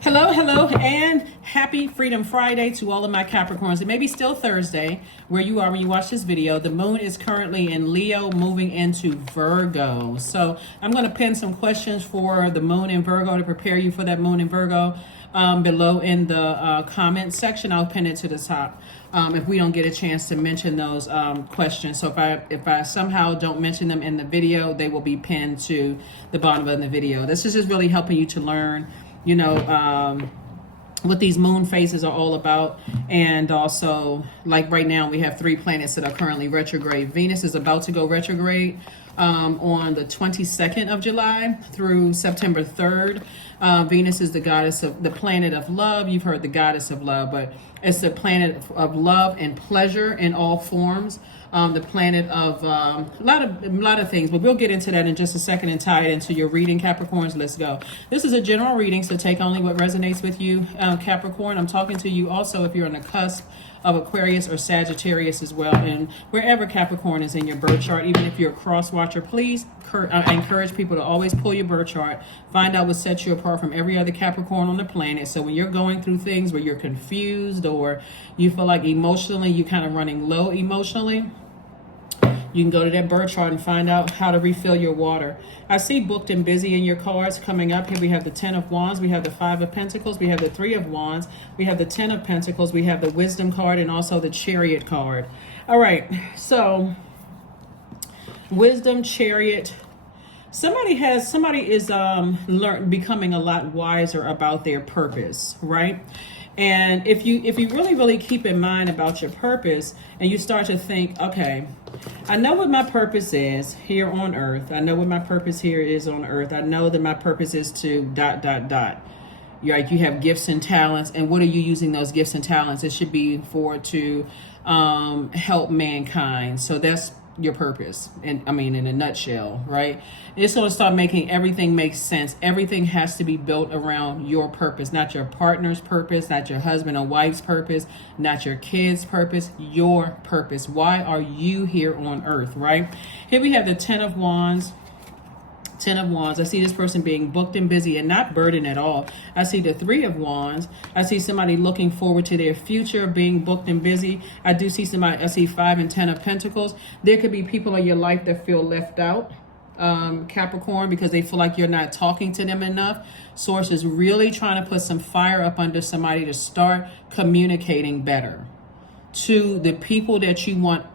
Hello, hello, and happy Freedom Friday to all of my Capricorns. It may be still Thursday where you are when you watch this video. The moon is currently in Leo, moving into Virgo. So I'm going to pin some questions for the moon in Virgo to prepare you for that moon in Virgo below in the comment section. I'll pin it to the top if we don't get a chance to mention those questions. So if I somehow don't mention them in the video, they will be pinned to the bottom of the video. This is just really helping you to learn what these moon phases are all about. And also, like right now, we have 3 planets that are currently retrograde. Venus is about to go retrograde on the 22nd of July through September 3rd. Venus is the goddess of the planet of love. You've heard the goddess of love, but it's the planet of love and pleasure in all forms. The planet of a lot of things, but we'll get into that in just a second and tie it into your reading, Capricorns. Let's go. This is a general reading, so take only what resonates with you, Capricorn. I'm talking to you also if you're on the cusp of Aquarius or Sagittarius as well, and wherever Capricorn is in your birth chart. Even if you're a cross watcher, please I encourage people to always pull your birth chart, find out what sets you apart from every other Capricorn on the planet. So when you're going through things where you're confused or you feel like emotionally you're kind of running low emotionally, you can go to that birth chart and find out how to refill your water. I see booked and busy in your cards coming up. Here we have the 10 of Wands, we have the 5 of Pentacles, we have the 3 of Wands, we have the 10 of Pentacles, we have the Wisdom card, and also the Chariot card. All right, so Wisdom, Chariot. Somebody is becoming a lot wiser about their purpose, right? And if you really keep in mind about your purpose, and you start to think, okay, I know what my purpose is here on earth. I know what my purpose here is on earth. I know that my purpose is to ... You're like, you have gifts and talents, and what are you using those gifts and talents? It should be to help mankind. So that's your purpose, and I mean in a nutshell, right? It's going to start making everything make sense. Everything has to be built around your purpose, not your partner's purpose, not your husband or wife's purpose, not your kids' purpose, your purpose. Why are you here on earth, right? Here we have the 10 of Wands. 10 of Wands. I see this person being booked and busy and not burdened at all. I see the 3 of Wands. I see somebody looking forward to their future, being booked and busy. I do see somebody, I see 5 and 10 of Pentacles. There could be people in your life that feel left out, Capricorn, because they feel like you're not talking to them enough. Source is really trying to put some fire up under somebody to start communicating better to the people that you want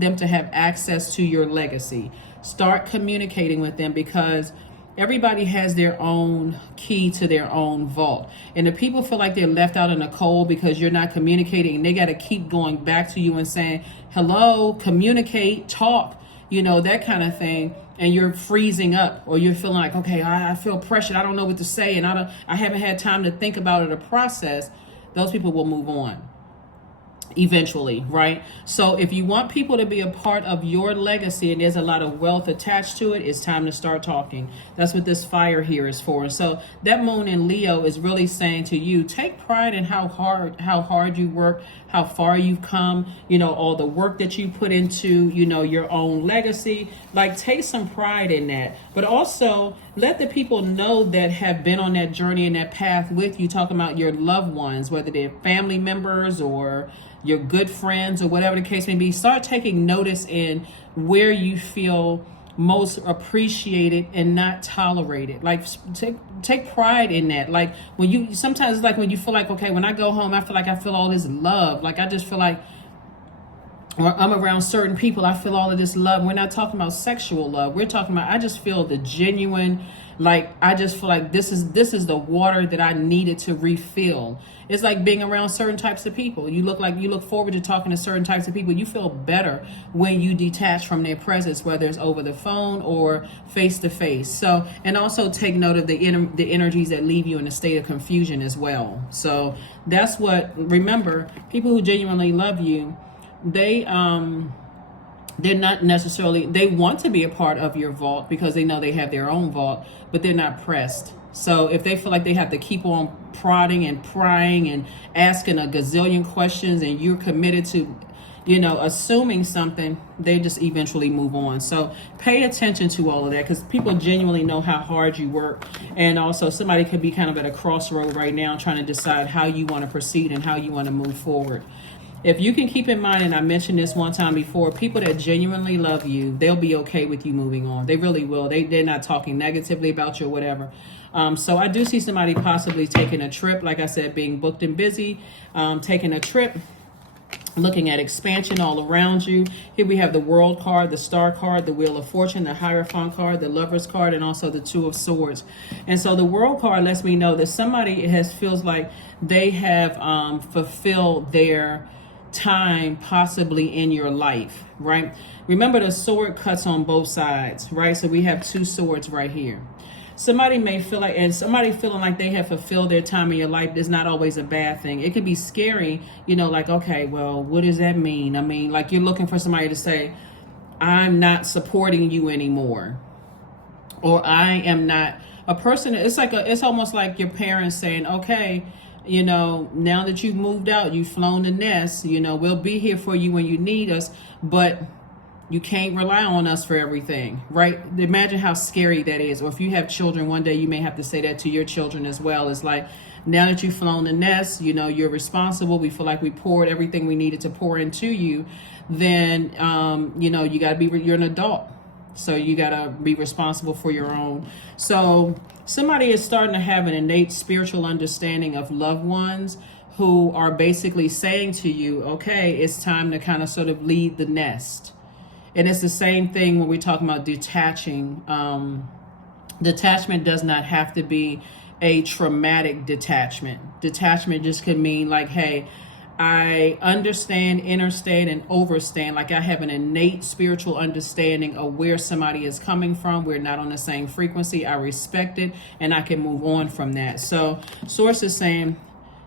them to have access to your legacy. Start communicating with them, because everybody has their own key to their own vault. And if people feel like they're left out in the cold because you're not communicating, and they got to keep going back to you and saying, hello, communicate, talk, that kind of thing. And you're freezing up, or you're feeling like, okay, I feel pressured. I don't know what to say. And I haven't had time to think about it or process. Those people will move on eventually, right? So if you want people to be a part of your legacy, and there's a lot of wealth attached to it, it's time to start talking. That's what this fire here is for. So that moon in Leo is really saying to you, take pride in how hard you work, how far you've come, all the work that you put into, your own legacy. Like, take some pride in that. But also let the people know that have been on that journey and that path with you, talking about your loved ones, whether they're family members or your good friends or whatever the case may be. Start taking notice in where you feel most appreciated and not tolerated. Like, take pride in that. Like, sometimes it's like when you feel like, okay, when I go home, I feel all this love. Like, I just feel like, or I'm around certain people, I feel all of this love. We're not talking about sexual love. We're talking about, I just feel the genuine, like, I just feel like this is the water that I needed to refill. It's like being around certain types of people. You look forward to talking to certain types of people. You feel better when you detach from their presence, whether it's over the phone or face to face. So, and also take note of the energies that leave you in a state of confusion as well. So that's remember, people who genuinely love you, they're not necessarily, they want to be a part of your vault because they know they have their own vault, but they're not pressed. So if they feel like they have to keep on prodding and prying and asking a gazillion questions, and you're committed to assuming something, they just eventually move on. So pay attention to all of that, because people genuinely know how hard you work. And also somebody could be kind of at a crossroad right now trying to decide how you want to proceed and how you want to move forward. If you can keep in mind, and I mentioned this one time before, people that genuinely love you, they'll be okay with you moving on. They really will. They're not talking negatively about you or whatever. So I do see somebody possibly taking a trip, like I said, being booked and busy, taking a trip, looking at expansion all around you. Here we have the World card, the Star card, the Wheel of Fortune, the Hierophant card, the Lovers card, and also the Two of Swords. And so the World card lets me know that somebody feels like they have fulfilled their time possibly in your life, right? Remember, the sword cuts on both sides, right? So we have two swords right here. Somebody may feel like, and somebody feeling like they have fulfilled their time in your life is not always a bad thing. It could be scary, like, okay, well, what does that mean? I mean, like, you're looking for somebody to say, I'm not supporting you anymore, or I am not a person. It's almost like your parents saying, okay, now that you've moved out, you've flown the nest, we'll be here for you when you need us, but you can't rely on us for everything, right? Imagine how scary that is. Or if you have children, one day you may have to say that to your children as well. It's like, now that you've flown the nest, you're responsible. We feel like we poured everything we needed to pour into you. Then, you got to you're an adult. So you got to be responsible for your own. So somebody is starting to have an innate spiritual understanding of loved ones who are basically saying to you, okay, it's time to kind of sort of leave the nest. And it's the same thing when we're talking about detaching. Detachment does not have to be a traumatic detachment. Detachment just could mean like, hey, I understand, understand, and overstand. Like, I have an innate spiritual understanding of where somebody is coming from. We're not on the same frequency. I respect it, and I can move on from that. So Source is saying,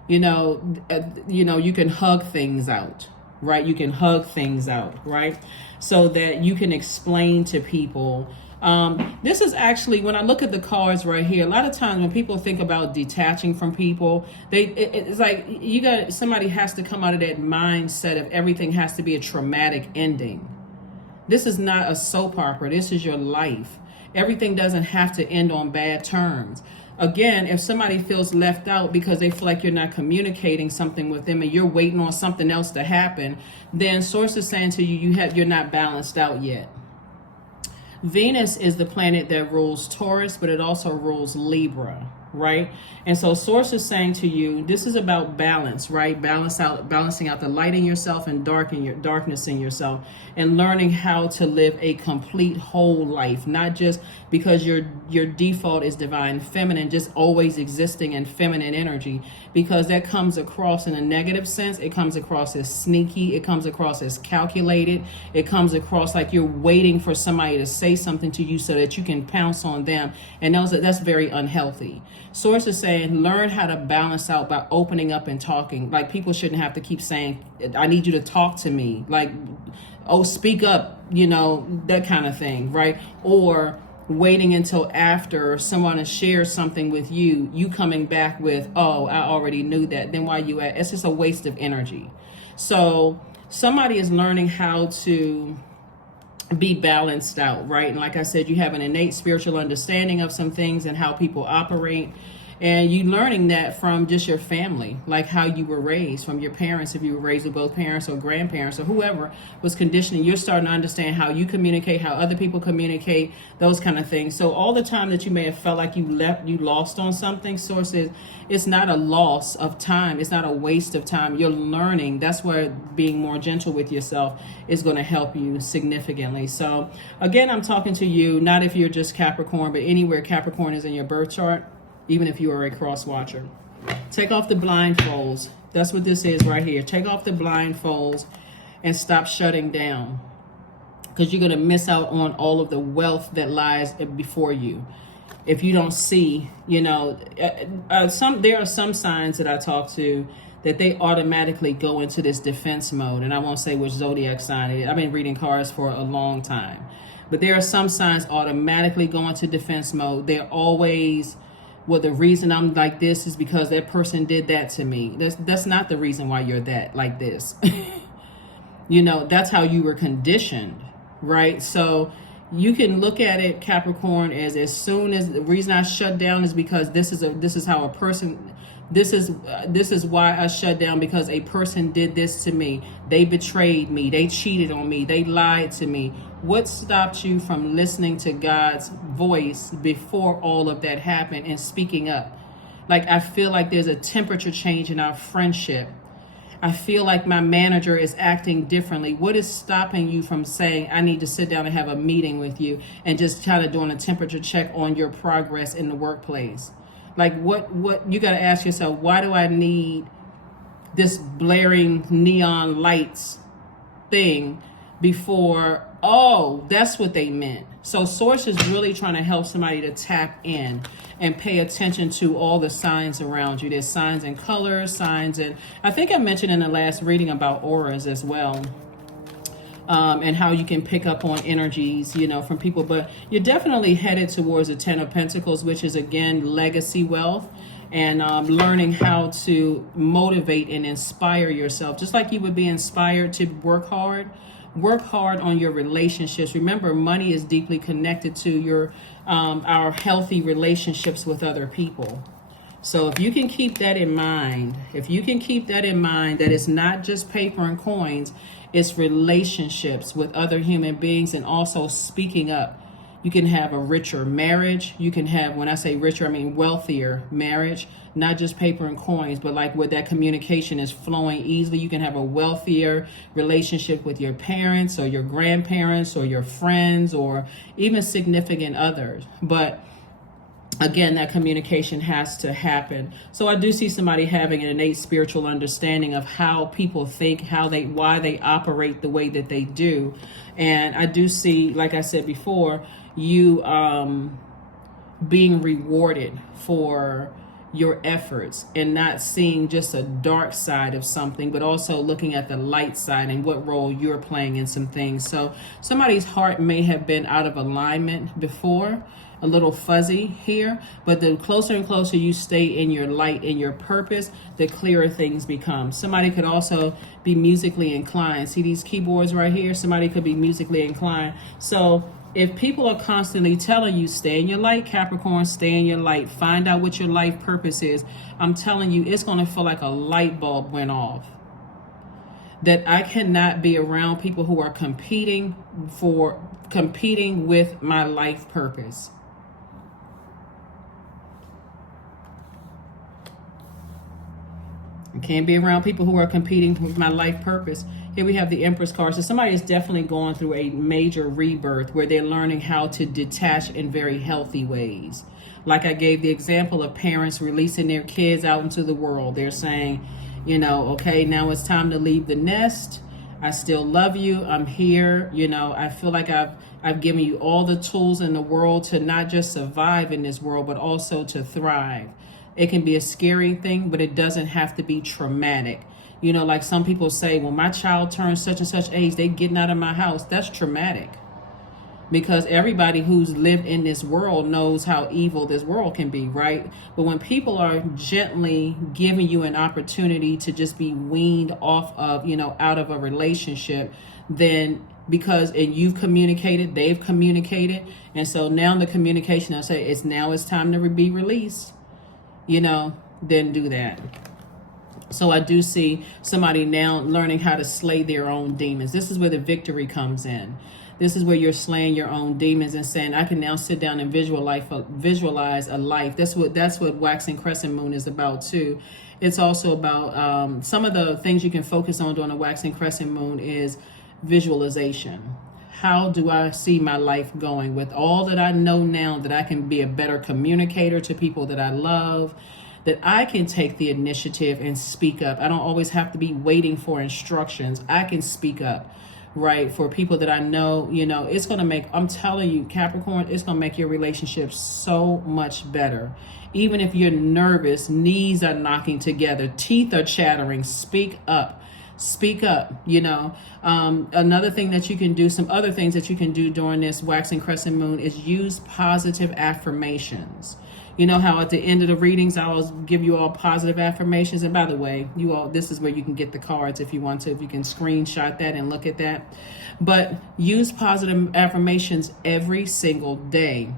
you can hug things out, right? You can hug things out, right? So that you can explain to people. This is actually, when I look at the cards right here, a lot of times when people think about detaching from people, it's like somebody has to come out of that mindset of everything has to be a traumatic ending. This is not a soap opera. This is your life. Everything doesn't have to end on bad terms. Again, if somebody feels left out because they feel like you're not communicating something with them and you're waiting on something else to happen, then Source is saying to you, you're not balanced out yet. Venus is the planet that rules Taurus, but it also rules Libra, right? And so Source is saying to you, this is about balance, right? Balancing out the light in yourself and darkness in yourself, and learning how to live a complete whole life, not just because your default is divine feminine, just always existing in feminine energy, because that comes across in a negative sense. It comes across as sneaky. It comes across as calculated. It comes across like you're waiting for somebody to say something to you so that you can pounce on them. And that's very unhealthy. Source is saying, learn how to balance out by opening up and talking. Like, people shouldn't have to keep saying, I need you to talk to me. Like, oh, speak up, that kind of thing, right? Or waiting until after someone has shared something with you coming back with, oh, I already knew that. Then why you at? It's just a waste of energy. So somebody is learning how to be balanced out, right? And like I said, you have an innate spiritual understanding of some things and how people operate. And you learning that from just your family, like how you were raised, from your parents, if you were raised with both parents or grandparents or whoever was conditioning. You're starting to understand how you communicate, how other people communicate, those kind of things. So all the time that you may have felt like you lost on something, Source is, it's not a loss of time. It's not a waste of time. You're learning. That's where being more gentle with yourself is going to help you significantly. So again, I'm talking to you, not if you're just Capricorn, but anywhere Capricorn is in your birth chart. Even if you are a cross watcher. Take off the blindfolds. That's what this is right here. Take off the blindfolds and stop shutting down, because you're going to miss out on all of the wealth that lies before you. If you don't see, there are some signs that I talk to that they automatically go into this defense mode. And I won't say which zodiac sign it is. I've been reading cards for a long time. But there are some signs automatically go into defense mode. They're always, well, the reason I'm like this is because that person did that to me. That's not the reason why you're like this. That's how you were conditioned, right? So you can look at it, Capricorn, as soon as the reason I shut down is because this is how a person, this is why I shut down, because a person did this to me. They betrayed me. They cheated on me. They lied to me. What stopped you from listening to God's voice before all of that happened and speaking up? Like, I feel like there's a temperature change in our friendship. I feel like my manager is acting differently. What is stopping you from saying, I need to sit down and have a meeting with you, and just kind of doing a temperature check on your progress in the workplace? Like, what you got to ask yourself, why do I need this blaring neon lights thing before, oh, that's what they meant? So source is really trying to help somebody to tap in and pay attention to all the signs around you. There's signs and colors, signs, and I think I mentioned in the last reading about auras as well. And how you can pick up on energies, from people. But you're definitely headed towards the Ten of Pentacles, which is, again, legacy wealth, and learning how to motivate and inspire yourself. Just like you would be inspired to work hard on your relationships. Remember, money is deeply connected to our healthy relationships with other people. So if you can keep that in mind, that it's not just paper and coins, it's relationships with other human beings, and also speaking up. You can have a richer marriage. You can have, when I say richer, I mean wealthier marriage, not just paper and coins, but like where that communication is flowing easily. You can have a wealthier relationship with your parents or your grandparents or your friends or even significant others. But again, that communication has to happen. So I do see somebody having an innate spiritual understanding of how people think, why they operate the way that they do. And I do see, like I said before, you being rewarded for your efforts and not seeing just a dark side of something, but also looking at the light side and what role you're playing in some things. So somebody's heart may have been out of alignment before, a little fuzzy here, but the closer and closer you stay in your light, in your purpose, the clearer things become. Somebody could also be musically inclined. See these keyboards right here? Somebody could be musically inclined. So if people are constantly telling you, stay in your light, Capricorn, stay in your light, find out what your life purpose is, I'm telling you, it's going to feel like a light bulb went off. That I cannot be around people who are competing with my life purpose. I can't be around people who are competing with my life purpose. Here we have the Empress card. So somebody is definitely going through a major rebirth where they're learning how to detach in very healthy ways. Like I gave the example of parents releasing their kids out into the world. They're saying, okay, now it's time to leave the nest. I still love you. I'm here. I feel like I've given you all the tools in the world to not just survive in this world, but also to thrive. It can be a scary thing, but it doesn't have to be traumatic. Like some people say, when my child turns such and such age, they getting out of my house. That's traumatic. Because everybody who's lived in this world knows how evil this world can be, right? But when people are gently giving you an opportunity to just be weaned off of, out of a relationship, then and you've communicated, they've communicated. And so now the communication, I say, it's time to be released. Then do that. So I do see somebody now learning how to slay their own demons. This is where the victory comes in. This is where you're slaying your own demons and saying, I can now sit down and visualize a life. That's what waxing crescent moon is about too. It's also about some of the things you can focus on during a waxing crescent moon is visualization. How do I see my life going with all that I know now, that I can be a better communicator to people that I love, that I can take the initiative and speak up. I don't always have to be waiting for instructions. I can speak up, right? For people that I know, it's going to make, I'm telling you, Capricorn, it's going to make your relationship so much better. Even if you're nervous, knees are knocking together, teeth are chattering, speak up. Speak up. Another thing that you can do, some other things that you can do during this waxing crescent moon is use positive affirmations. You know how at the end of the readings, I always give you all positive affirmations. And by the way, you all, this is where you can get the cards if you want to, if you can screenshot that and look at that. But use positive affirmations every single day.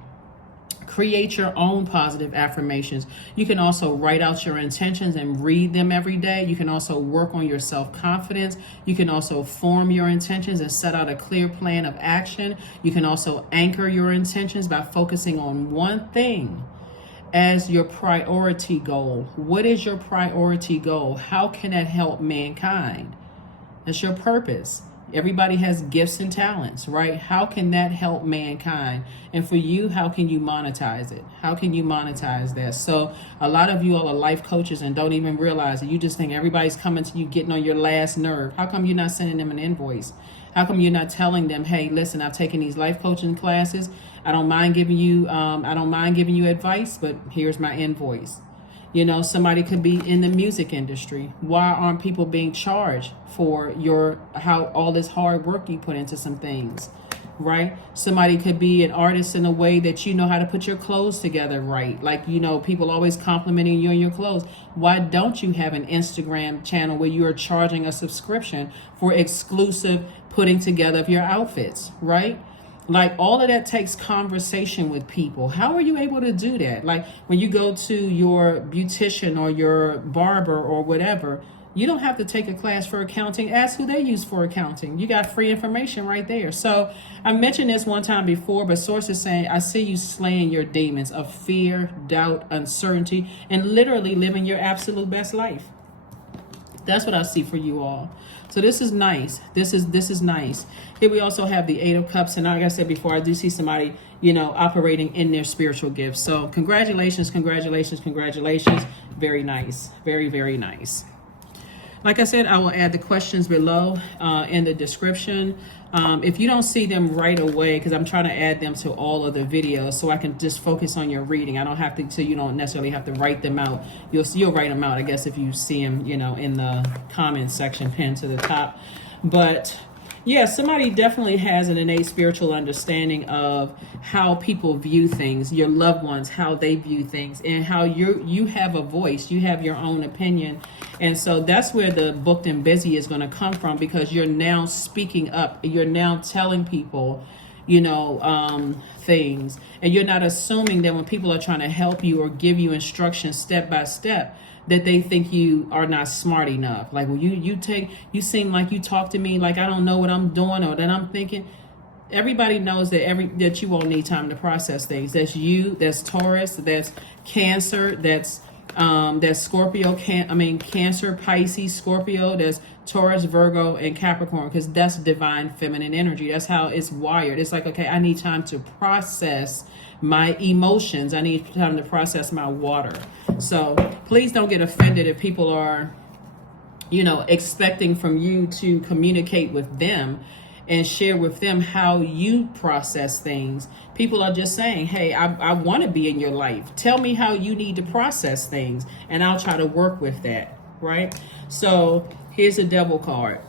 Create your own positive affirmations. You can also write out your intentions and read them every day. You can also work on your self-confidence. You can also form your intentions and set out a clear plan of action. You can also anchor your intentions by focusing on one thing as your priority goal. What is your priority goal? How can that help mankind? That's your purpose. Everybody has gifts and talents, right? How can that help mankind? And for you, how can you monetize it? How can you monetize that? So a lot of you all are life coaches and don't even realize it. You just think everybody's coming to you, getting on your last nerve. How come you're not sending them an invoice? How come you're not telling them, hey, listen, I've taken these life coaching classes. I don't mind giving you advice, but here's my invoice. You know, somebody could be in the music industry. Why aren't people being charged for how all this hard work you put into some things, right? Somebody could be an artist in a way that you know how to put your clothes together right. Like, you know, people always complimenting you on your clothes. Why don't you have an Instagram channel where you are charging a subscription for exclusive putting together of your outfits, right? Like, all of that takes conversation with people. How are you able to do that? Like, when you go to your beautician or your barber or whatever, you don't have to take a class for accounting. Ask who they use for accounting. You got free information right there. So I mentioned this one time before, but sources saying, I see you slaying your demons of fear, doubt, uncertainty, and literally living your absolute best life. That's what I see for you all. So this is nice. This is nice. Here we also have the 8 of Cups. And like I said before, I do see somebody, you know, operating in their spiritual gifts. So congratulations, congratulations, congratulations. Very nice. Very, very nice. Like I said, I will add the questions below in the description. If you don't see them right away, because I'm trying to add them to all of the videos so I can just focus on your reading. I don't have to, so you don't necessarily have to write them out. You'll write them out, I guess, if you see them, you know, in the comment section pinned to the top. But yeah, somebody definitely has an innate spiritual understanding of how people view things, your loved ones, how they view things, and how you have a voice, you have your own opinion. And so that's where the booked and busy is going to come from, because you're now speaking up, you're now telling people, you know, things, and you're not assuming that when people are trying to help you or give you instructions step by step, that they think you are not smart enough. Like, well, you seem like you talk to me like I don't know what I'm doing, or that I'm thinking. Everybody knows that you won't need time to process things. That's you, that's Taurus, that's Cancer, that's Scorpio, Cancer, Pisces, Scorpio, there's Taurus, Virgo, and Capricorn, because that's divine feminine energy. That's how it's wired. It's like, okay, I need time to process my emotions. I need time to process my water. So please don't get offended if people are, you know, expecting from you to communicate with them and share with them how you process things. People are just saying, hey, I want to be in your life. Tell me how you need to process things, and I'll try to work with that, right? So here's a Devil card.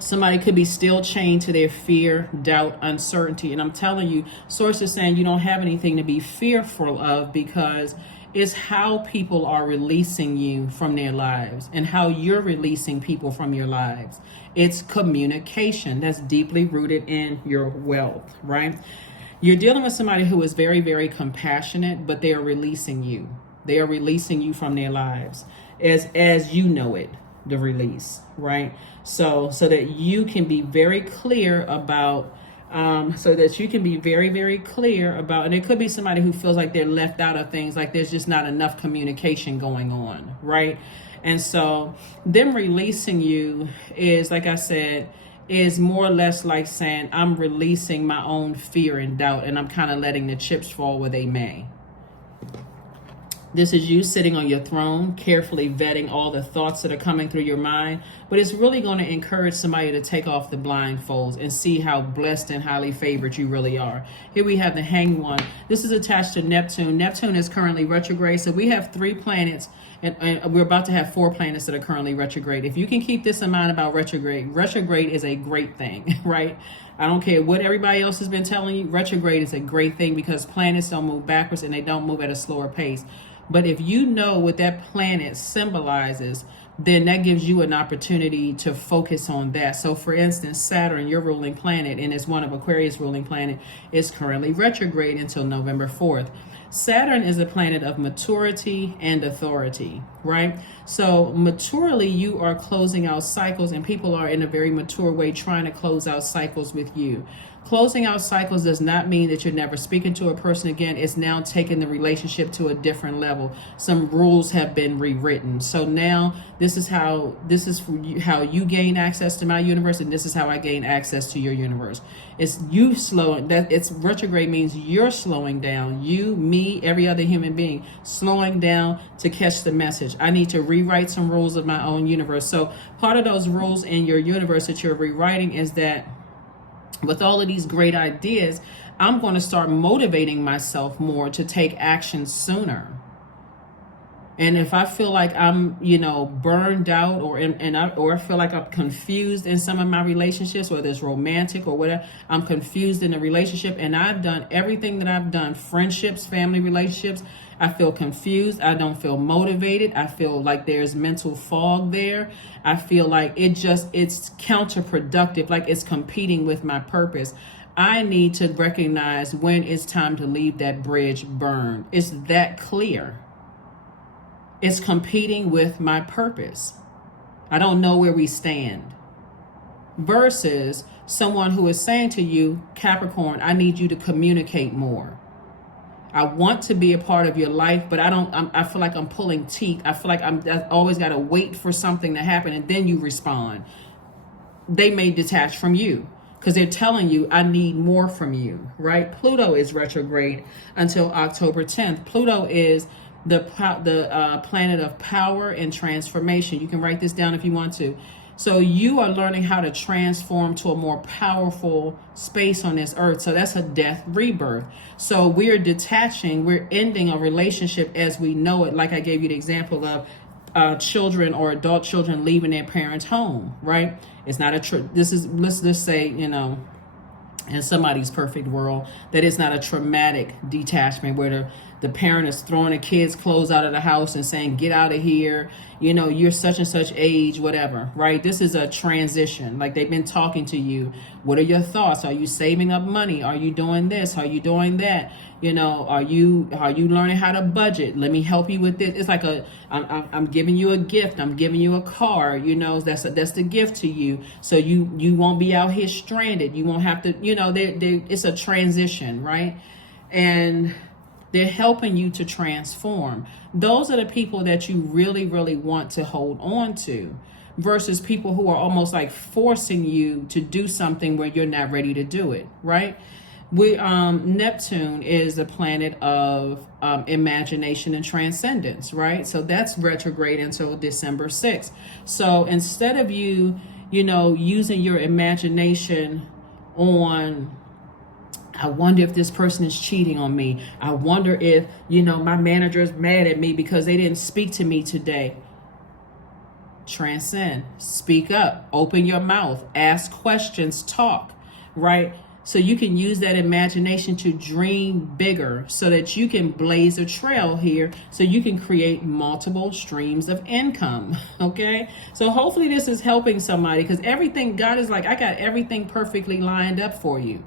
Somebody could be still chained to their fear, doubt, uncertainty. And I'm telling you, sources saying you don't have anything to be fearful of, because it's how people are releasing you from their lives and how you're releasing people from your lives. It's communication that's deeply rooted in your wealth, right? You're dealing with somebody who is very, very compassionate, but they are releasing you. They are releasing you from their lives as you know it, the release, right? So that you can be very clear about very, very clear about, and it could be somebody who feels like they're left out of things, like there's just not enough communication going on, right? And so them releasing you is, like I said, is more or less like saying, I'm releasing my own fear and doubt, and I'm kind of letting the chips fall where they may. This is you sitting on your throne, carefully vetting all the thoughts that are coming through your mind. But it's really going to encourage somebody to take off the blindfolds and see how blessed and highly favored you really are. Here we have the Hanged One. This is attached to Neptune. Neptune is currently retrograde. So we have 3 planets and we're about to have 4 planets that are currently retrograde. If you can keep this in mind about retrograde is a great thing, right? I don't care what everybody else has been telling you. Retrograde is a great thing because planets don't move backwards and they don't move at a slower pace. But if you know what that planet symbolizes, then that gives you an opportunity to focus on that. So for instance, Saturn, your ruling planet, and it's one of Aquarius' ruling planet, is currently retrograde until November 4th. Saturn is a planet of maturity and authority, right? So maturely, you are closing out cycles, and people are in a very mature way trying to close out cycles with you. Closing out cycles does not mean that you're never speaking to a person again. It's now taking the relationship to a different level. Some rules have been rewritten. So now this is how you gain access to my universe, and this is how I gain access to your universe. It's you slowing that. It's retrograde means you're slowing down. You, me, every other human being slowing down to catch the message. I need to rewrite some rules of my own universe. So part of those rules in your universe that you're rewriting is that with all of these great ideas, I'm going to start motivating myself more to take action sooner. And if I feel like I'm, burned out or I feel like I'm confused in some of my relationships, whether it's romantic or whatever, I'm confused in the relationship and I've done everything that I've done, friendships, family relationships, I feel confused. I don't feel motivated. I feel like there's mental fog there. I feel like it's counterproductive, like it's competing with my purpose. I need to recognize when it's time to leave that bridge burned. It's that clear. It's competing with my purpose. I don't know where we stand. Versus someone who is saying to you, Capricorn, I need you to communicate more. I want to be a part of your life, but I feel like I'm pulling teeth. I feel like I always got to wait for something to happen and then you respond. They may detach from you because they're telling you, I need more from you, right? Pluto is retrograde until October 10th. Pluto is the planet of power and transformation. You can write this down if you want to. So you are learning how to transform to a more powerful space on this earth. So that's a death rebirth. So we're detaching, we're ending a relationship as we know it. Like I gave you the example of children or adult children leaving their parents' home, right? It's not let's just say, in somebody's perfect world, that it's not a traumatic detachment where the parent is throwing the kids' clothes out of the house and saying, get out of here, you're such and such age, whatever, right? This is a transition. Like they've been talking to you. What are your thoughts? Are you saving up money? Are you doing this? Are you doing that? Are you learning how to budget? Let me help you with this. It's like I'm giving you a gift. I'm giving you a car. That's the gift to you. So you won't be out here stranded. You won't have to. It's a transition, right? And they're helping you to transform. Those are the people that you really, really want to hold on to, versus people who are almost like forcing you to do something where you're not ready to do it, right? Neptune is a planet of imagination and transcendence, right? So that's retrograde until December 6th. So instead of you using your imagination on, I wonder if this person is cheating on me. I wonder if, my manager is mad at me because they didn't speak to me today. Transcend, speak up, open your mouth, ask questions, talk, right? So you can use that imagination to dream bigger so that you can blaze a trail here so you can create multiple streams of income, okay? So hopefully this is helping somebody, because everything, God is like, I got everything perfectly lined up for you.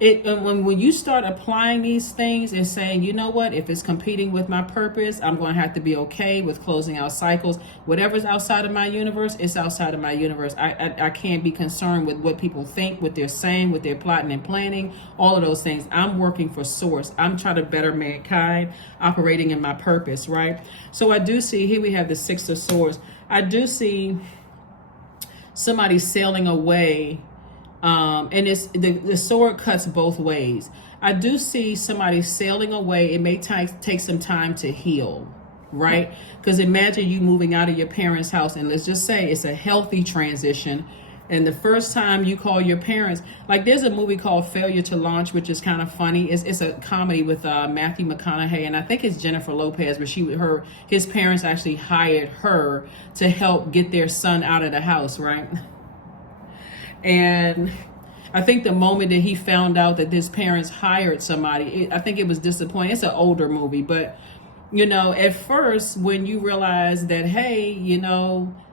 When you start applying these things and saying, you know what, if it's competing with my purpose, I'm going to have to be okay with closing out cycles. Whatever's outside of my universe, it's outside of my universe. I can't be concerned with what people think, what they're saying, what they're plotting and planning, all of those things. I'm working for source. I'm trying to better mankind, operating in my purpose, right? So I do see, here we have the Six of Swords. I do see somebody sailing away. And it's the sword cuts both ways. I do see somebody sailing away. It may take some time to heal, right? Because imagine you moving out of your parents' house, and let's just say it's a healthy transition. And the first time you call your parents, like there's a movie called Failure to Launch, which is kind of funny. It's a comedy with Matthew McConaughey, and I think it's Jennifer Lopez, but his parents actually hired her to help get their son out of the house, right? And I think the moment that he found out that his parents hired somebody, I think it was disappointing. It's an older movie, but at first when you realize that, hey,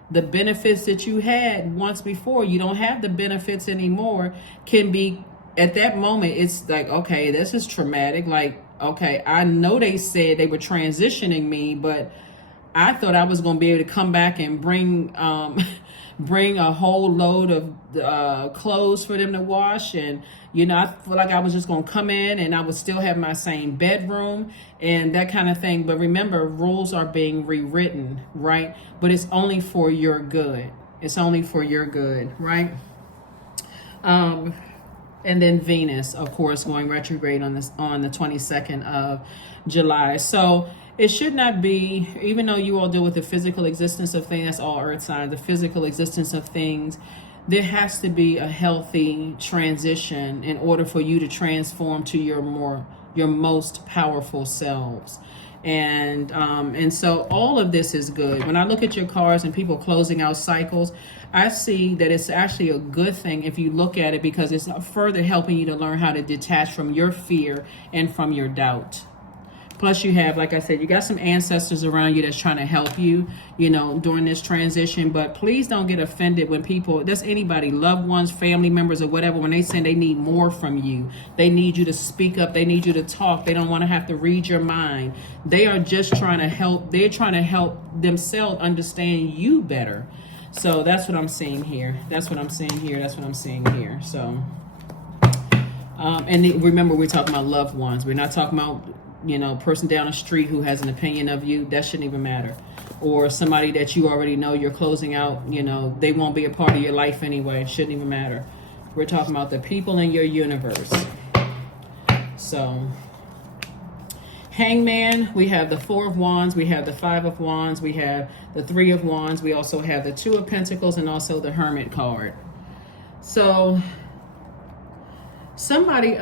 the benefits that you had once before, you don't have the benefits anymore, can be, at that moment, it's like, okay, this is traumatic. Like, okay, I know they said they were transitioning me, but I thought I was going to be able to come back and bring a whole load of clothes for them to wash. And, I feel like I was just going to come in and I would still have my same bedroom and that kind of thing. But remember, rules are being rewritten, right? But it's only for your good. It's only for your good, right? And then Venus, of course, going retrograde on the 22nd of July. So it should not be, even though you all deal with the physical existence of things, that's all earth signs, the physical existence of things, there has to be a healthy transition in order for you to transform to your most powerful selves. And so all of this is good. When I look at your cards and people closing out cycles, I see that it's actually a good thing if you look at it, because it's further helping you to learn how to detach from your fear and from your doubt. Plus you have, like I said, you got some ancestors around you that's trying to help you, during this transition. But please don't get offended when people, that's anybody, loved ones, family members or whatever, when they say they need more from you. They need you to speak up. They need you to talk. They don't want to have to read your mind. They are just trying to help. They're trying to help themselves understand you better. So that's what I'm seeing here. That's what I'm seeing here. So, and remember, we're talking about loved ones. We're not talking about person down the street who has an opinion of you. That shouldn't even matter. Or somebody that you already know you're closing out, they won't be a part of your life anyway. It shouldn't even matter. We're talking about the people in your universe. So, Hangman, we have the Four of Wands, we have the Five of Wands, we have the Three of Wands, we also have the Two of Pentacles, and also the Hermit card. So, somebody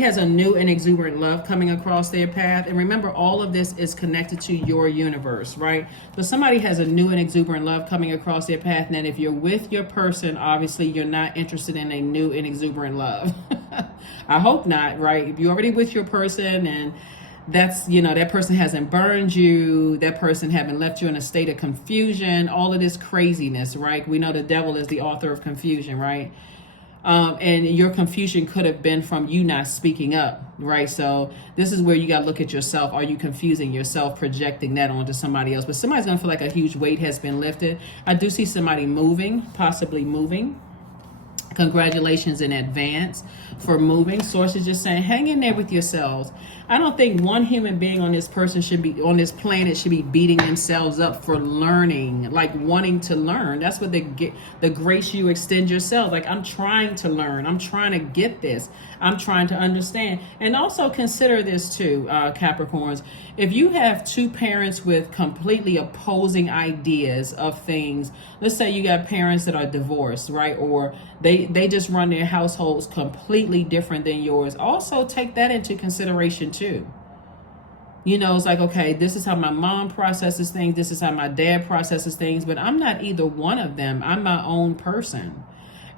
has a new and exuberant love coming across their path. And remember, all of this is connected to your universe, right? So somebody has a new and exuberant love coming across their path. And then if you're with your person, obviously you're not interested in a new and exuberant love. I hope not, right? If you're already with your person and that's, that person hasn't burned you, that person haven't left you in a state of confusion, all of this craziness, right? We know the devil is the author of confusion, right? And your confusion could have been from you not speaking up, right? So this is where you got to look at yourself. Are you confusing yourself, projecting that onto somebody else? But somebody's going to feel like a huge weight has been lifted. I do see somebody moving, possibly moving. Congratulations in advance for moving. Sources just saying, hang in there with yourselves. I don't think one human being on this planet should be beating themselves up for learning, like wanting to learn. That's what the grace you extend yourself. Like, I'm trying to learn. I'm trying to get this. I'm trying to understand. And also consider this too, Capricorns. If you have two parents with completely opposing ideas of things, let's say you got parents that are divorced, right? Or they just run their households completely different than yours. Also take that into consideration too. It's like, okay, this is how my mom processes things. This is how my dad processes things, but I'm not either one of them. I'm my own person.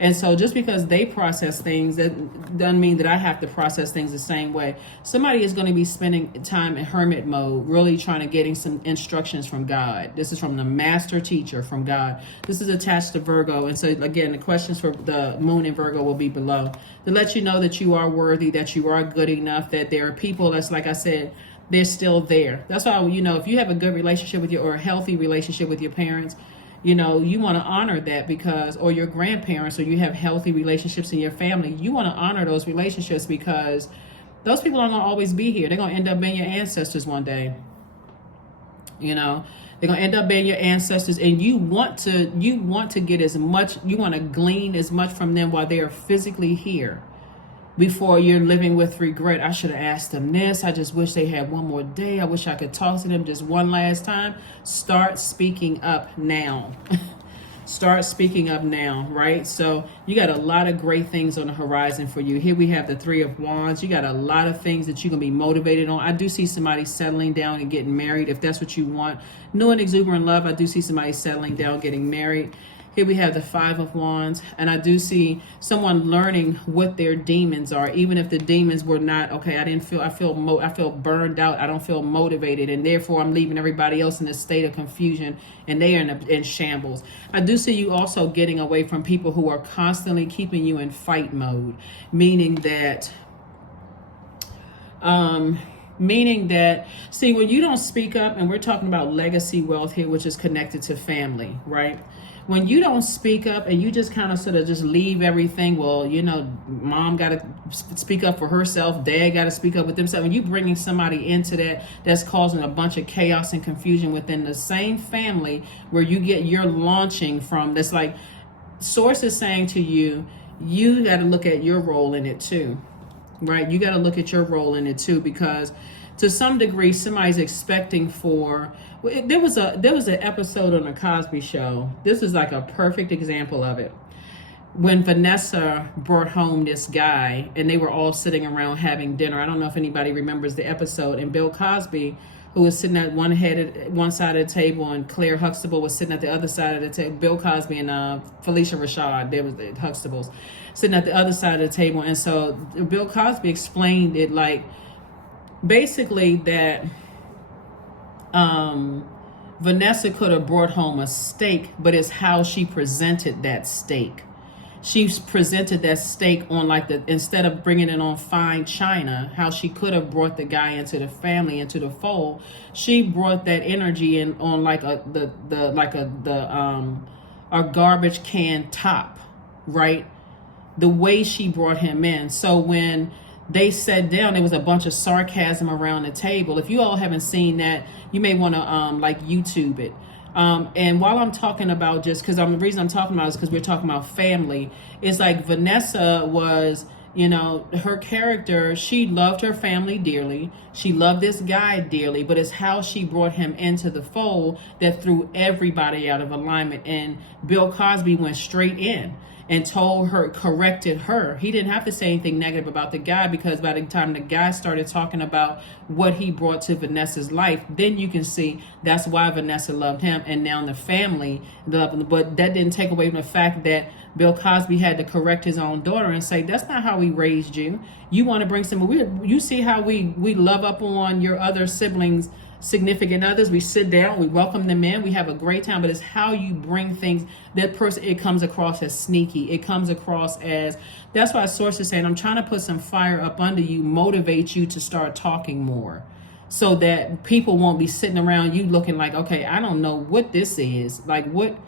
And so just because they process things, that doesn't mean that I have to process things the same way. Somebody is going to be spending time in hermit mode, really trying to getting some instructions from God. This is from the master teacher from God. This is attached to Virgo. And so again, the questions for the moon in Virgo will be below to let you know that you are worthy, that you are good enough, that there are people that's, like I said, they're still there. That's why, if you have a good relationship with or a healthy relationship with your parents, you want to honor that or your grandparents, or you have healthy relationships in your family, you want to honor those relationships because those people aren't going to always be here. They're going to end up being your ancestors one day. They're going to end up being your ancestors, and you want to get as much, you want to glean as much from them while they are physically here. Before you're living with regret, I should have asked them this. I just wish they had one more day. I wish I could talk to them just one last time. Start speaking up now. Start speaking up now, right? So you got a lot of great things on the horizon for you. Here we have the Three of Wands. You got a lot of things that you're going to be motivated on. I do see somebody settling down and getting married, if that's what you want. New and exuberant love, I do see somebody settling down, getting married. Here we have the Five of Wands, and I do see someone learning what their demons are, even if the demons were not, okay, I feel burned out, I don't feel motivated, and therefore I'm leaving everybody else in a state of confusion, and they are in shambles. I do see you also getting away from people who are constantly keeping you in fight mode, meaning that, see, when you don't speak up, and we're talking about legacy wealth here, which is connected to family, right? When you don't speak up and you just kind of sort of just leave everything, well, you know, mom got to speak up for herself, dad got to speak up with themselves, and you bringing somebody into that's causing a bunch of chaos and confusion within the same family where you're launching from. That's like source is saying to you, you got to look at your role in it too, right? You got to look at your role in it too, because to some degree, somebody's expecting for. There was an episode on the Cosby Show. This is like a perfect example of it. When Vanessa brought home this guy, and they were all sitting around having dinner. I don't know if anybody remembers the episode. And Bill Cosby, who was sitting at one side of the table, and Claire Huxtable was sitting at the other side of the table. Bill Cosby and Felicia Rashad, there was the Huxtables, sitting at the other side of the table. And so Bill Cosby explained it like, basically that Vanessa could have brought home a steak, but it's how she presented that steak. She presented that steak on instead of bringing it on fine china, how she could have brought the guy into the family, into the fold. She brought that energy in on a garbage can top, right? The way she brought him in. So when they sat down, there was a bunch of sarcasm around the table. If you all haven't seen that, you may want to YouTube it. And while I'm talking about, just because the reason I'm talking about is because we're talking about family. It's like Vanessa was, you know, her character, she loved her family dearly. She loved this guy dearly, but it's how she brought him into the fold that threw everybody out of alignment. And Bill Cosby went straight in and corrected her. He didn't have to say anything negative about the guy, because by the time the guy started talking about what he brought to Vanessa's life, then you can see that's why Vanessa loved him, and now the family loved him. But that didn't take away from the fact that Bill Cosby had to correct his own daughter and say, that's not how we raised you. You want to bring you see how we love up on your other siblings, significant others. We sit down, we welcome them in, we have a great time, but it's how you bring things. That person, it comes across as sneaky. It comes across as, that's why Source is saying, I'm trying to put some fire up under you, motivate you to start talking more, so that people won't be sitting around you looking like, okay, I don't know what this is, like what,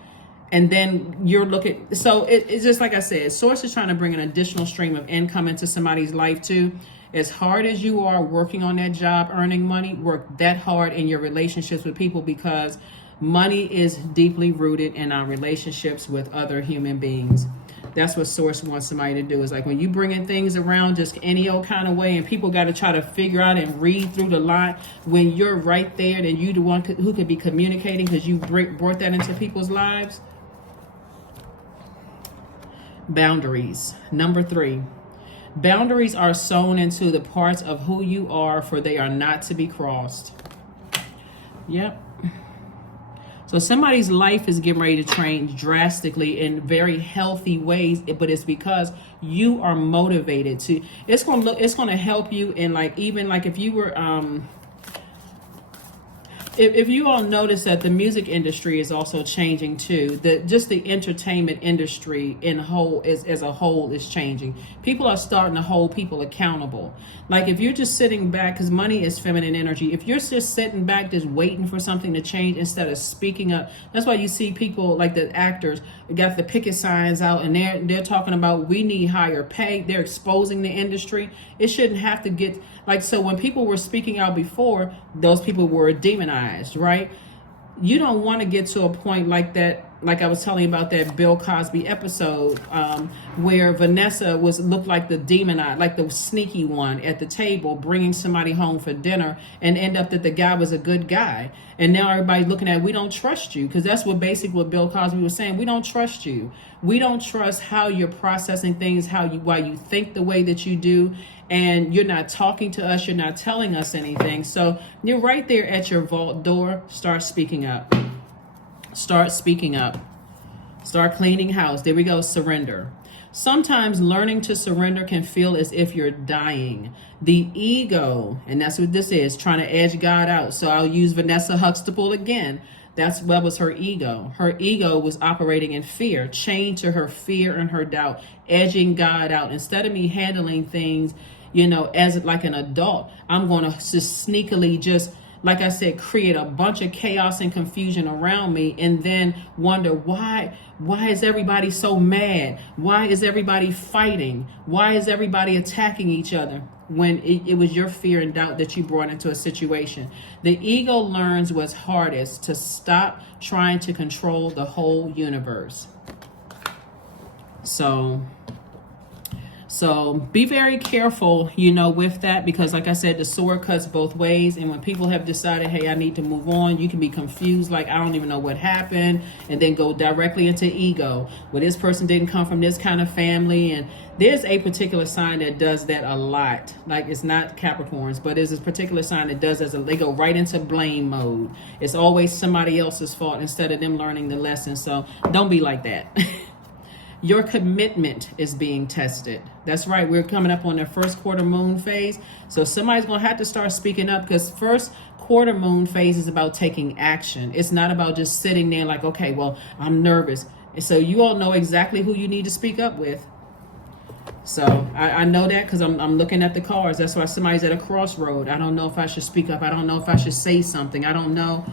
and then you're looking. So it's just like I said, Source is trying to bring an additional stream of income into somebody's life too. As hard as you are working on that job, earning money, work that hard in your relationships with people, because money is deeply rooted in our relationships with other human beings. That's what Source wants somebody to do. Is like when you bringing things around just any old kind of way, and people got to try to figure out and read through the line. When you're right there, then you the one who could be communicating, because you brought that into people's lives. Boundaries. Number 3. Boundaries are sewn into the parts of who you are, for they are not to be crossed. Yep. So somebody's life is getting ready to change drastically in very healthy ways, but it's because you are motivated to. It's going to help you in, like, even like if you were if you all notice that the music industry is also changing too, just the entertainment industry as a whole is changing. People are starting to hold people accountable. Like if you're just sitting back, because money is feminine energy, if you're just sitting back just waiting for something to change instead of speaking up, that's why you see people like the actors got the picket signs out, and they're talking about we need higher pay. They're exposing the industry. It shouldn't have to get like, so when people were speaking out before, those people were demonized, right? You don't want to get to a point like that like I was telling you about that Bill Cosby episode, where Vanessa looked like the demon eye, like the sneaky one at the table, bringing somebody home for dinner, and end up that the guy was a good guy. And now everybody's looking at, we don't trust you, because that's what basically what Bill Cosby was saying. We don't trust you. We don't trust how you're processing things, why you think the way that you do, and you're not talking to us. You're not telling us anything. So you're right there at your vault door. Start speaking up. Start speaking up. Start cleaning house. There we go. Surrender. Sometimes learning to surrender can feel as if you're dying. The ego, and that's what this is, trying to edge God out. So I'll use Vanessa Huxtable again. That was her ego. Her ego was operating in fear, chained to her fear and her doubt, edging God out. Instead of me handling things, as like an adult, I'm going to just sneakily like I said, create a bunch of chaos and confusion around me, and then wonder why is everybody so mad? Why is everybody fighting? Why is everybody attacking each other? When it was your fear and doubt that you brought into a situation. The ego learns what's hardest: to stop trying to control the whole universe. So be very careful, with that, because like I said, the sword cuts both ways. And when people have decided, hey, I need to move on, you can be confused, like, I don't even know what happened, and then go directly into ego. Well, this person didn't come from this kind of family. And there's a particular sign that does that a lot. Like, it's not Capricorns, but there's this particular sign that does they go right into blame mode. It's always somebody else's fault instead of them learning the lesson. So don't be like that. Your commitment is being tested. That's right. We're coming up on the first quarter moon phase. So somebody's going to have to start speaking up, because first quarter moon phase is about taking action. It's not about just sitting there like, okay, well, I'm nervous. And so you all know exactly who you need to speak up with. So I know that because I'm looking at the cards. That's why somebody's at a crossroad. I don't know if I should speak up. I don't know if I should say something. I don't know.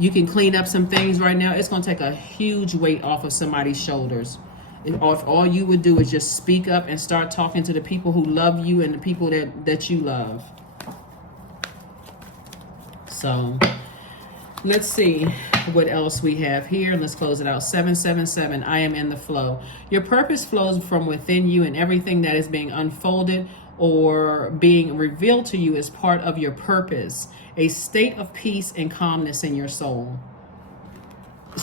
You can clean up some things right now. It's going to take a huge weight off of somebody's shoulders. If all you would do is just speak up and start talking to the people who love you and the people that you love. So let's see what else we have here. Let's close it out. 777, I am in the flow. Your purpose flows from within you, and everything that is being unfolded or being revealed to you is part of your purpose, a state of peace and calmness in your soul.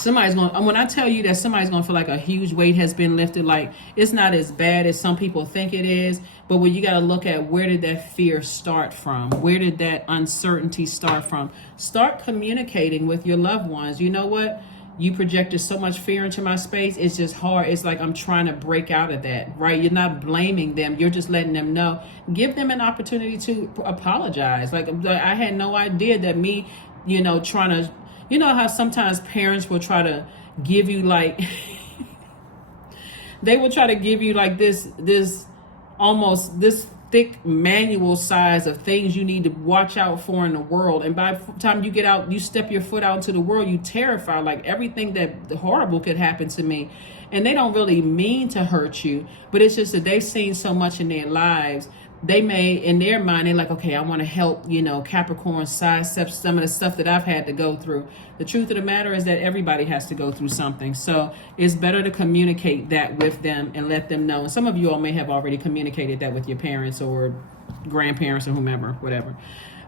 When I tell you that somebody's going to feel like a huge weight has been lifted, like it's not as bad as some people think it is, but when you got to look at, where did that fear start from? Where did that uncertainty start from? Start communicating with your loved ones. You know what? You projected so much fear into my space. It's just hard. It's like I'm trying to break out of that, right? You're not blaming them. You're just letting them know. Give them an opportunity to apologize. Like, I had no idea that me, trying to, how sometimes parents will try to give you like, they will try to give you like this almost this thick manual size of things you need to watch out for in the world. And by the time you get out, you step your foot out into the world, you terrify, like everything that horrible could happen to me. And they don't really mean to hurt you, but it's just that they've seen so much in their lives. They may, in their mind, they're like, okay, I want to help, Capricorn sidestep some of the stuff that I've had to go through. The truth of the matter is that everybody has to go through something. So it's better to communicate that with them and let them know. And some of you all may have already communicated that with your parents or grandparents or whomever, whatever.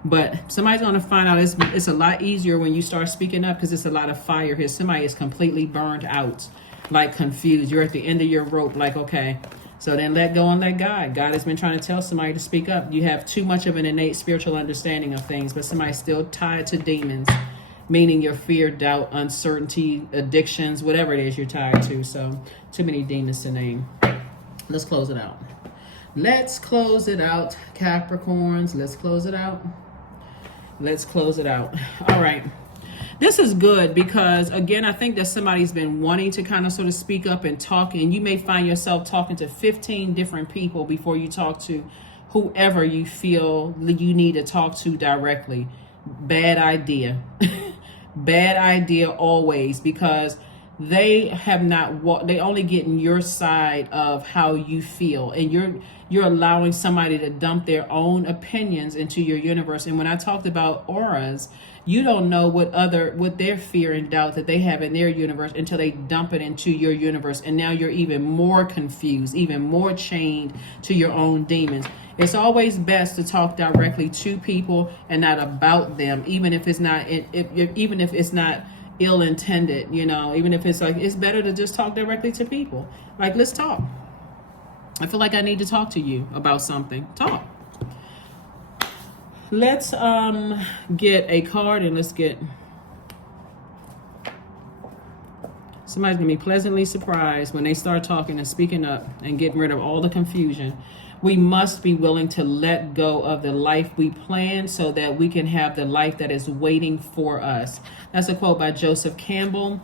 But somebody's going to find out it's a lot easier when you start speaking up, because it's a lot of fire here. Somebody is completely burned out, like confused. You're at the end of your rope, like, okay. So then let go and let God. God has been trying to tell somebody to speak up. You have too much of an innate spiritual understanding of things, but somebody's still tied to demons, meaning your fear, doubt, uncertainty, addictions, whatever it is you're tied to. So too many demons to name. Let's close it out. Let's close it out, Capricorns. Let's close it out. Let's close it out. All right. This is good because, again, I think that somebody's been wanting to kind of sort of speak up and talk, and you may find yourself talking to 15 different people before you talk to whoever you feel you need to talk to directly. Bad idea. Bad idea always, because they have not walked, they only get in your side of how you feel, and you're allowing somebody to dump their own opinions into your universe. And when I talked about auras, you don't know what their fear and doubt that they have in their universe until they dump it into your universe, and now you're even more confused, even more chained to your own demons. It's always best to talk directly to people and not about them, even if it's not even if it's not ill intended, even if it's like, it's better to just talk directly to people. Like, let's talk. I feel like I need to talk to you about something. Talk. Let's get a card, and let's get, somebody's gonna be pleasantly surprised when they start talking and speaking up and getting rid of all the confusion. We must be willing to let go of the life we plan so that we can have the life that is waiting for us. That's a quote by Joseph Campbell.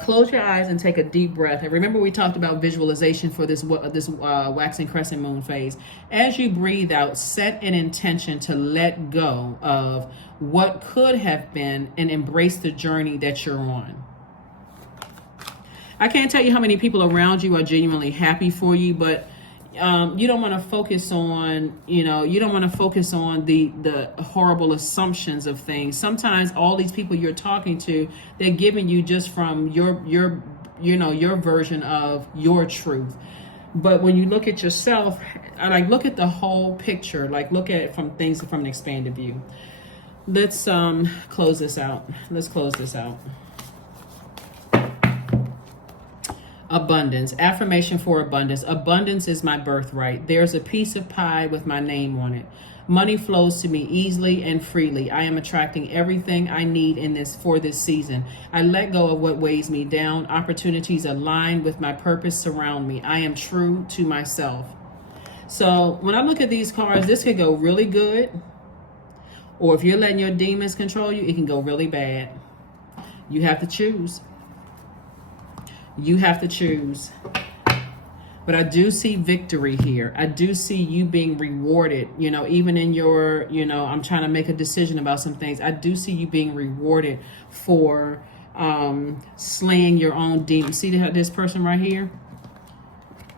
Close your eyes and take a deep breath. And remember, we talked about visualization for this waxing crescent moon phase. As you breathe out, set an intention to let go of what could have been and embrace the journey that you're on. I can't tell you how many people around you are genuinely happy for you, but you don't want to focus on, you don't want to focus on the horrible assumptions of things. Sometimes all these people you're talking to, they're giving you just from your version of your truth. But when you look at yourself, look at the whole picture, look at it from an expanded view. Let's close this out. Abundance. Affirmation for abundance. Abundance is my birthright. There's a piece of pie with my name on it. Money flows to me easily and freely. I am attracting everything I need for this season. I let go of what weighs me down. Opportunities aligned with my purpose surround me. I am true to myself. So when I look at these cards, this could go really good. Or if you're letting your demons control you, it can go really bad. You have to choose. You have to choose. But I do see victory here. I do see you being rewarded, even in your, I'm trying to make a decision about some things. I do see you being rewarded for slaying your own demons. See this person right here?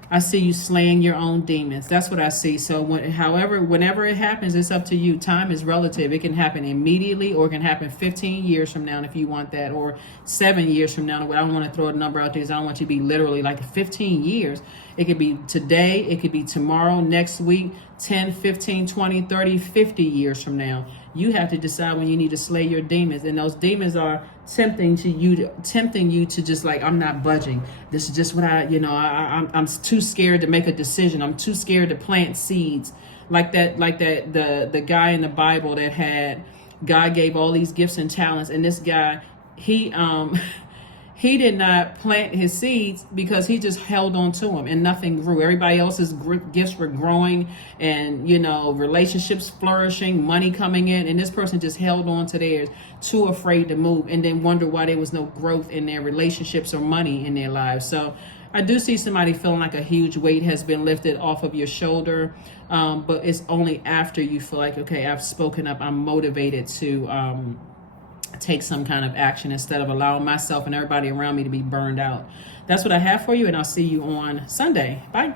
I see you slaying your own demons. That's what I see. So whenever it happens, it's up to you. Time is relative. It can happen immediately, or it can happen 15 years from now if you want that, or 7 years from now. I don't want to throw a number out there because I don't want you to be literally 15 years. It could be today. It could be tomorrow, next week, 10, 15, 20, 30, 50 years from now. You have to decide when you need to slay your demons. And those demons are tempting you to just I'm not budging. This is just what I'm too scared to make a decision. I'm too scared to plant seeds. The guy in the Bible that had, God gave all these gifts and talents, and this guy, he did not plant his seeds because he just held on to them and nothing grew. Everybody else's gifts were growing and, relationships flourishing, money coming in. And this person just held on to theirs, too afraid to move, and then wonder why there was no growth in their relationships or money in their lives. So I do see somebody feeling like a huge weight has been lifted off of your shoulder. But it's only after you feel like, okay, I've spoken up. I'm motivated to take some kind of action instead of allowing myself and everybody around me to be burned out. That's what I have for you, and I'll see you on Sunday. Bye.